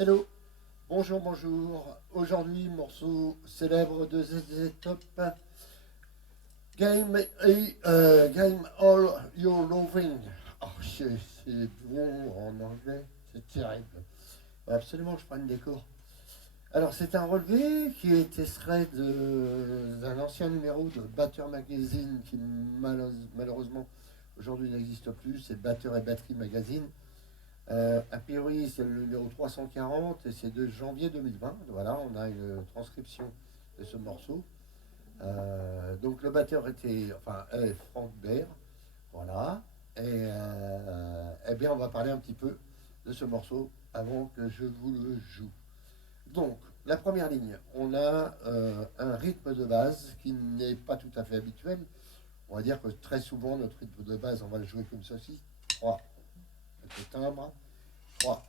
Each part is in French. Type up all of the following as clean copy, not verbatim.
Hello, bonjour, bonjour. Aujourd'hui, morceau célèbre de ZZ Top, Game All Your Loving. Oh, c'est bon en anglais, c'est terrible. Absolument, je prends une décor. Alors, c'est un relevé qui est extrait d'un ancien numéro de Batter Magazine qui malheureusement aujourd'hui n'existe plus, c'est Batter et Batterie Magazine. A priori, c'est le numéro 340 et c'est de janvier 2020. Voilà, on a une transcription de ce morceau. Donc le batteur est Frank Baer. Voilà. Eh bien, on va parler un petit peu de ce morceau avant que je vous le joue. Donc, la première ligne, on a un rythme de base qui n'est pas tout à fait habituel. On va dire que très souvent, notre rythme de base, on va le jouer comme ceci. 3, avec le timbre. 3,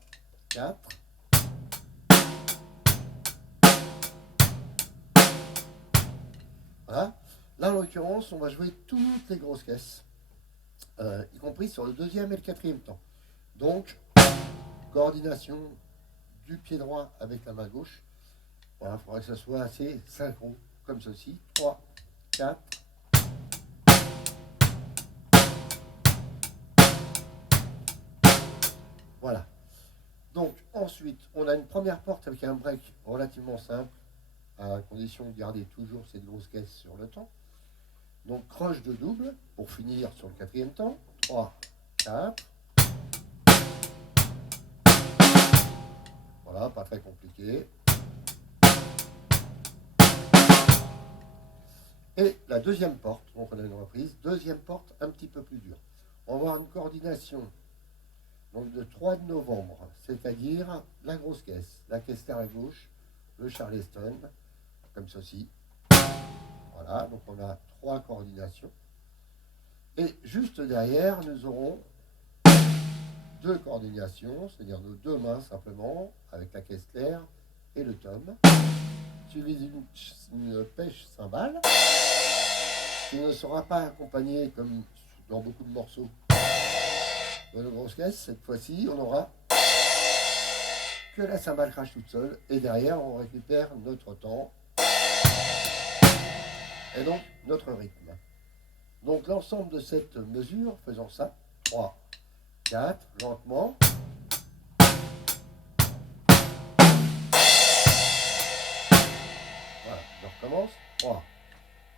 4. Voilà. Là, en l'occurrence, on va jouer toutes les grosses caisses, y compris sur le deuxième et le quatrième temps. Donc, coordination du pied droit avec la main gauche. Voilà, il faudrait que ça soit assez synchro, comme ceci. 3, 4. Voilà. Donc, ensuite, on a une première porte avec un break relativement simple, à condition de garder toujours cette grosse caisse sur le temps. Donc, croche de double pour finir sur le quatrième temps. 3, 4. Voilà, pas très compliqué. Et la deuxième porte, donc on a une reprise, deuxième porte un petit peu plus dure. On va avoir une coordination donc de 3 de novembre, c'est-à-dire la grosse caisse, la caisse terre à gauche, le Charleston, comme ceci. Voilà, donc on a 3 coordinations. Et juste derrière, nous aurons 2 coordinations, c'est-à-dire nos 2 mains simplement, avec la caisse claire et le tom, suivi d'une pêche cymbale, qui ne sera pas accompagnée, comme dans beaucoup de morceaux de nos grosses caisses. Cette fois-ci, on aura que la cymbale crache toute seule, et derrière, on récupère notre temps, et donc notre rythme. Donc l'ensemble de cette mesure, faisant ça, 3, 4, lentement. Voilà, je recommence. 3,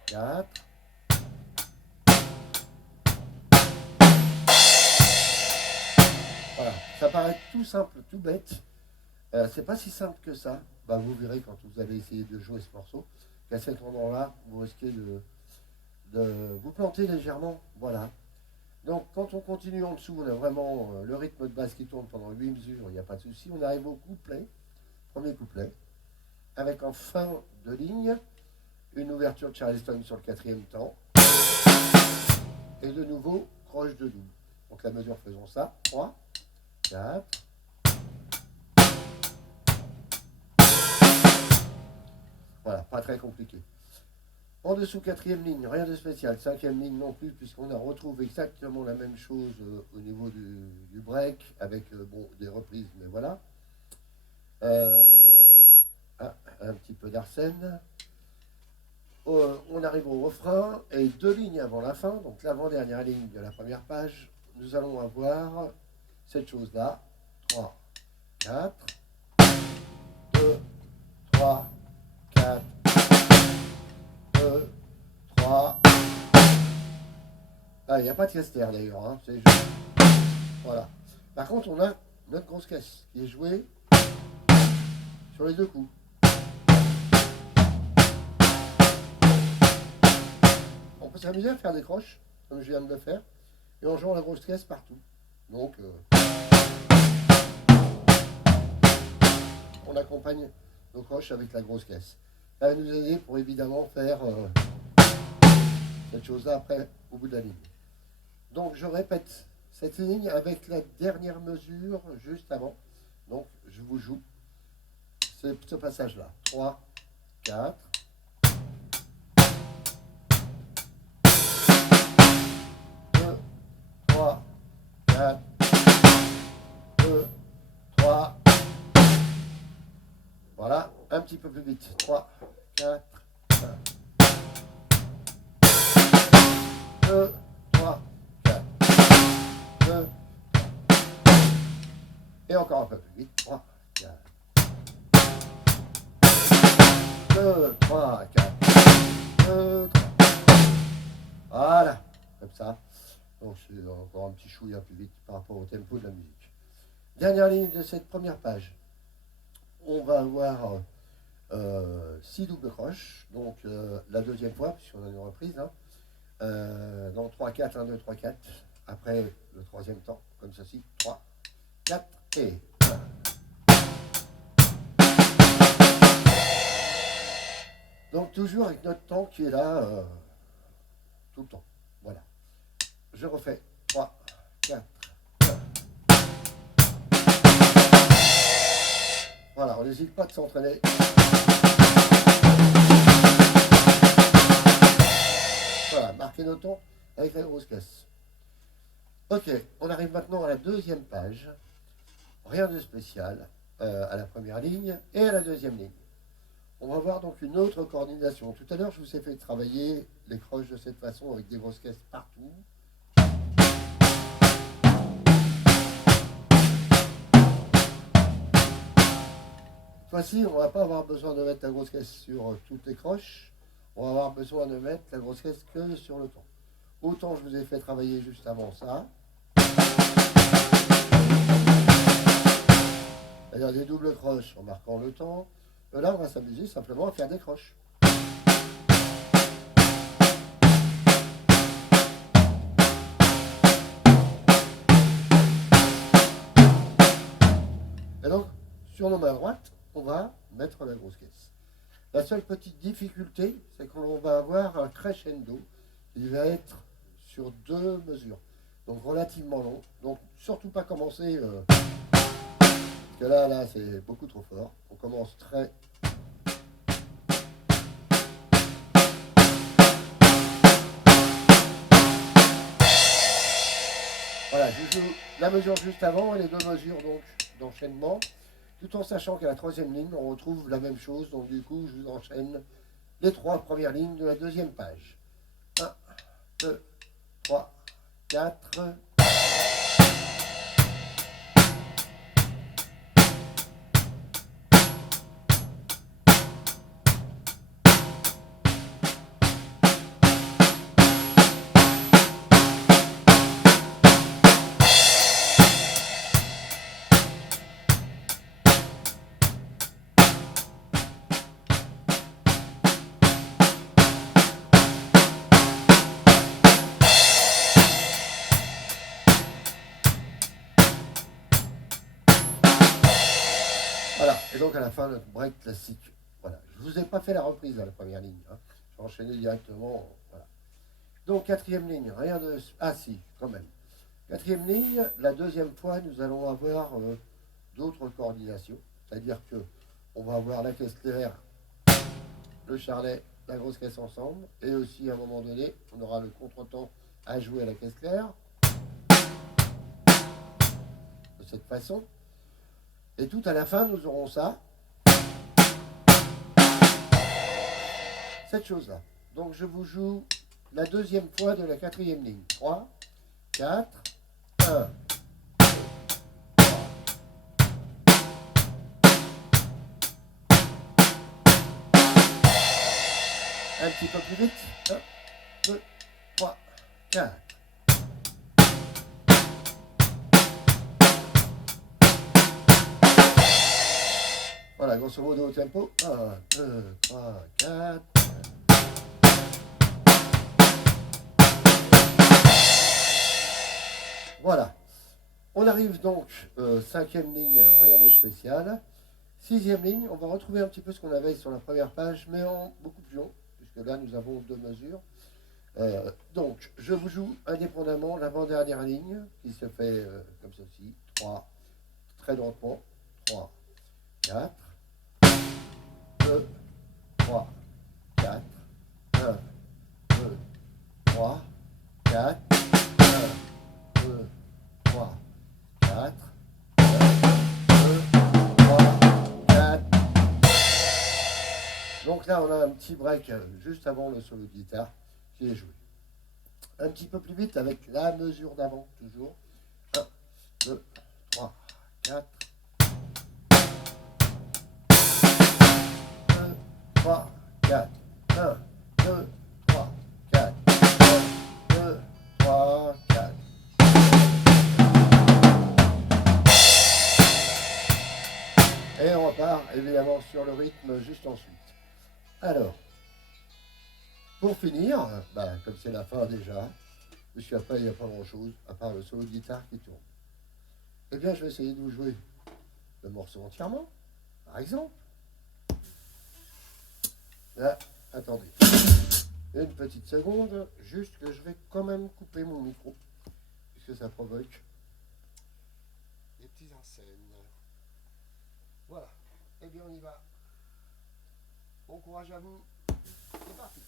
4. Voilà, ça paraît tout simple, tout bête. C'est pas si simple que ça. Bah, vous verrez quand vous allez essayer de jouer ce morceau qu'à cet endroit-là, vous risquez de vous planter légèrement. Voilà. Donc quand on continue en dessous, on a vraiment le rythme de basse qui tourne pendant 8 mesures, il n'y a pas de souci. On arrive au couplet, premier couplet, avec en fin de ligne une ouverture de Charleston sur le quatrième temps, et de nouveau croche de double. Donc la mesure, faisons ça. 3, 4. Voilà, pas très compliqué. En dessous, quatrième ligne, rien de spécial. Cinquième ligne non plus, puisqu'on a retrouvé exactement la même chose au niveau du break, avec des reprises, mais voilà. Un petit peu d'arsène. On arrive au refrain, et 2 lignes avant la fin, donc l'avant-dernière ligne de la première page, nous allons avoir cette chose-là. 3, 4, 2, 3, 4, 2, 3. Ah, il n'y a pas de caisse terre d'ailleurs, hein, c'est juste. Voilà. Par contre, on a notre grosse caisse qui est jouée sur les 2 coups. On peut s'amuser à faire des croches, comme je viens de le faire, et en jouant la grosse caisse partout. Donc, on accompagne nos croches avec la grosse caisse. Ça va nous aider pour évidemment faire cette chose-là après, au bout de la ligne. Donc, je répète cette ligne avec la dernière mesure juste avant. Donc, je vous joue ce passage-là. 3, 4. 2, 3, 4. 2, 3. un petit peu plus vite. 3, 4, 2, 3, 4, 2, et encore un peu plus vite. 3, 4, 2, 3, 4, 2, 3. Voilà, comme ça. Donc c'est encore un petit chouïa plus vite par rapport au tempo de la musique. Dernière ligne de cette première page. On va avoir 6 doubles croches, donc la deuxième fois, puisqu'on a une reprise. Hein. Donc 3, 4, 1, 2, 3, 4. Après le troisième temps, comme ceci. 3, 4 et 1. Donc toujours avec notre temps qui est là tout le temps. Voilà. Je refais 3, 4, 1. Voilà, on n'hésite pas de s'entraîner. Voilà, marquez nos tons avec la grosse caisse. Ok, on arrive maintenant à la deuxième page. Rien de spécial à la première ligne et à la deuxième ligne. On va voir donc une autre coordination. Tout à l'heure, je vous ai fait travailler les croches de cette façon avec des grosses caisses partout. Cette fois-ci, on ne va pas avoir besoin de mettre la grosse caisse sur toutes les croches. On va avoir besoin de mettre la grosse caisse que sur le ton. Autant je vous ai fait travailler juste avant ça. C'est-à-dire des doubles croches en marquant le temps. Là, on va s'amuser simplement à faire des croches. Et donc, sur nos mains droites, on va mettre la grosse caisse. La seule petite difficulté, c'est qu'on va avoir un crescendo. Il va être sur 2 mesures. Donc relativement long. Donc surtout pas commencer... parce que là, c'est beaucoup trop fort. On commence très... Voilà, je joue la mesure juste avant et les 2 mesures donc d'enchaînement. Tout en sachant qu'à la troisième ligne, on retrouve la même chose. Donc du coup, je vous enchaîne les 3 premières lignes de la deuxième page. 1, 2, 3, 4... Voilà, et donc à la fin, notre break classique. Voilà, je ne vous ai pas fait la reprise à la première ligne. Hein. J'ai enchaîné directement. Voilà. Donc, quatrième ligne, rien de... Ah si, quand même. Quatrième ligne, la deuxième fois, nous allons avoir d'autres coordinations. C'est-à-dire que on va avoir la caisse claire, le charlet, la grosse caisse ensemble. Et aussi, à un moment donné, on aura le contretemps à jouer à la caisse claire. De cette façon. Et tout à la fin, nous aurons ça. Cette chose-là. Donc je vous joue la deuxième fois de la quatrième ligne. 3, 4, 1. Un petit peu plus vite. 1, 2, 3, 4. Voilà, grosso modo au tempo. 1, 2, 3, 4. Voilà. On arrive donc, cinquième ligne, rien de spécial. Sixième ligne, on va retrouver un petit peu ce qu'on avait sur la première page, mais en beaucoup plus long, puisque là nous avons 2 mesures. Donc, je vous joue indépendamment l'avant-dernière ligne, qui se fait comme ceci. 3, très lentement. 3, 4. 2, 3, 4, 1, 2, 3, 4, 1, 2, 3, 4, 1, 2, 3, 4. là, on a un petit break juste avant le solo de guitare qui est joué. Un petit peu plus vite avec la mesure d'avant, toujours. 1, 2, 3, 4. 1, 3, 4. 1, 2, 3, 4. 1, 2, 3, 4. Et on repart évidemment sur le rythme juste ensuite. Alors, pour finir, comme c'est la fin déjà, puisqu'après il n'y a pas grand chose, à part le solo de guitare qui tourne, eh bien je vais essayer de vous jouer le morceau entièrement, par exemple. Là, attendez, une petite seconde, juste que je vais quand même couper mon micro, puisque ça provoque des petits insectes. Voilà, et bien on y va. Bon courage à vous, c'est parti.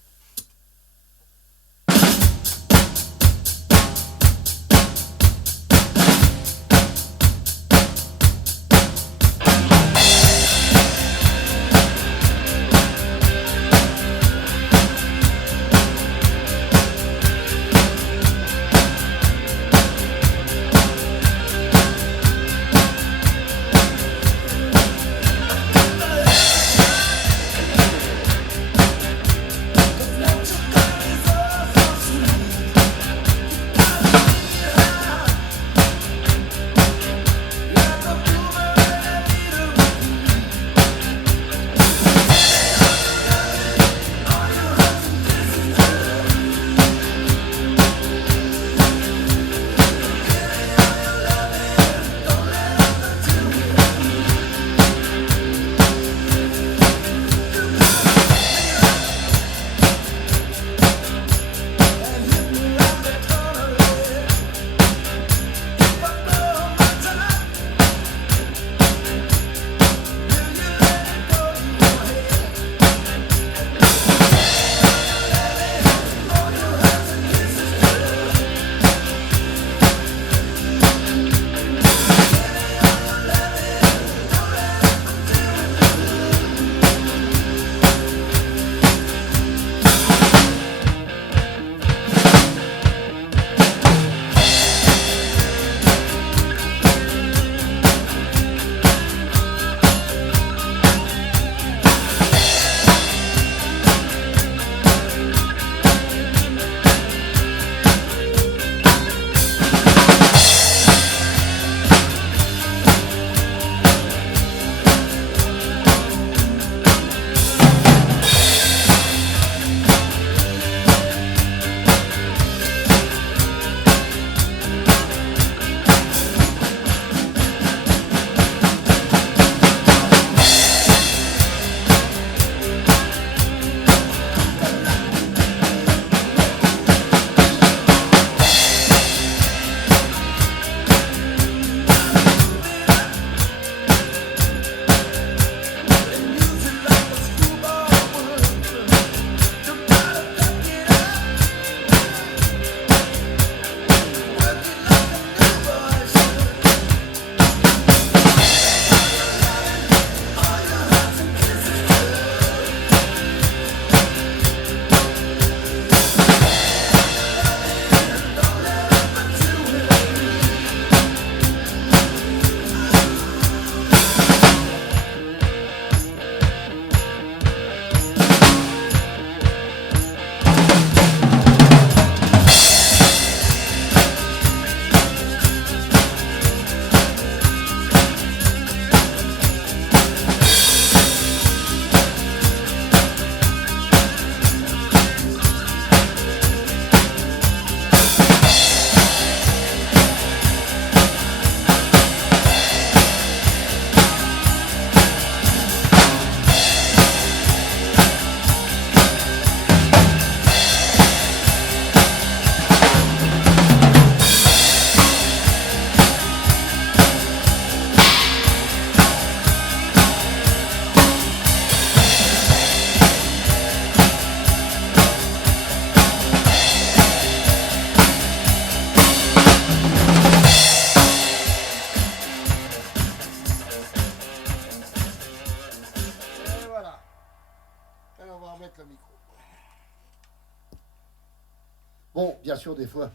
Bon, bien sûr, des fois,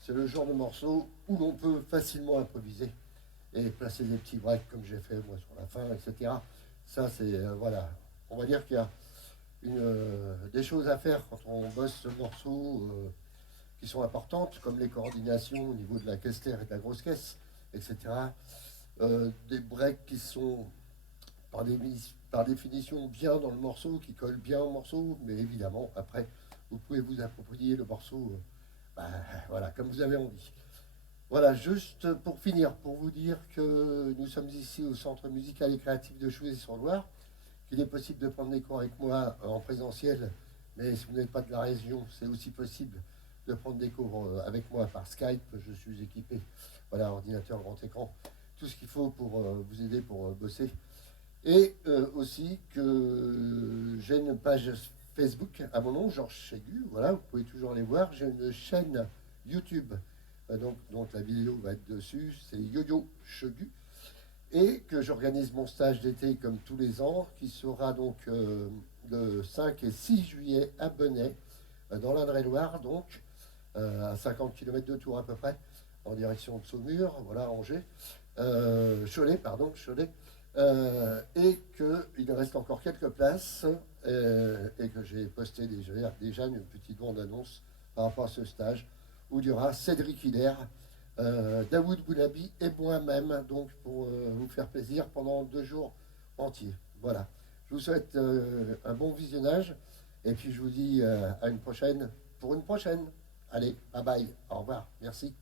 c'est le genre de morceau où l'on peut facilement improviser et placer des petits breaks comme j'ai fait moi sur la fin, etc. Ça, c'est, voilà, on va dire qu'il y a des choses à faire quand on bosse ce morceau qui sont importantes, comme les coordinations au niveau de la caisse claire et de la grosse caisse, etc. Des breaks qui sont par, par définition bien dans le morceau, qui collent bien au morceau, mais évidemment, après, vous pouvez vous approprier le morceau bah, voilà, comme vous avez envie. Voilà, juste pour finir, pour vous dire que nous sommes ici au Centre musical et créatif de Chouzy-sur-Loire, qu'il est possible de prendre des cours avec moi en présentiel, mais si vous n'êtes pas de la région, c'est aussi possible de prendre des cours avec moi par Skype. Je suis équipé, voilà, ordinateur, grand écran, tout ce qu'il faut pour vous aider pour bosser. Et aussi que j'ai une page Facebook à mon nom, Georges Chegu, voilà, vous pouvez toujours les voir. J'ai une chaîne YouTube, donc la vidéo va être dessus, c'est Yo-Yo Chegu. Et que j'organise mon stage d'été comme tous les ans, qui sera donc le 5 et 6 juillet à Benay, dans l'Indre-et-Loire, donc à 50 km de Tours à peu près, en direction de Saumur, voilà, Angers, Cholet, pardon, Cholet, et qu'il reste encore quelques places, et que j'ai posté déjà une petite bande-annonce par rapport à ce stage, où il y aura Cédric Hiller, Daoud Boulabi et moi-même, donc pour vous faire plaisir pendant 2 jours entiers. Voilà. Je vous souhaite un bon visionnage et puis je vous dis à une prochaine pour une prochaine. Allez, bye bye, au revoir, merci.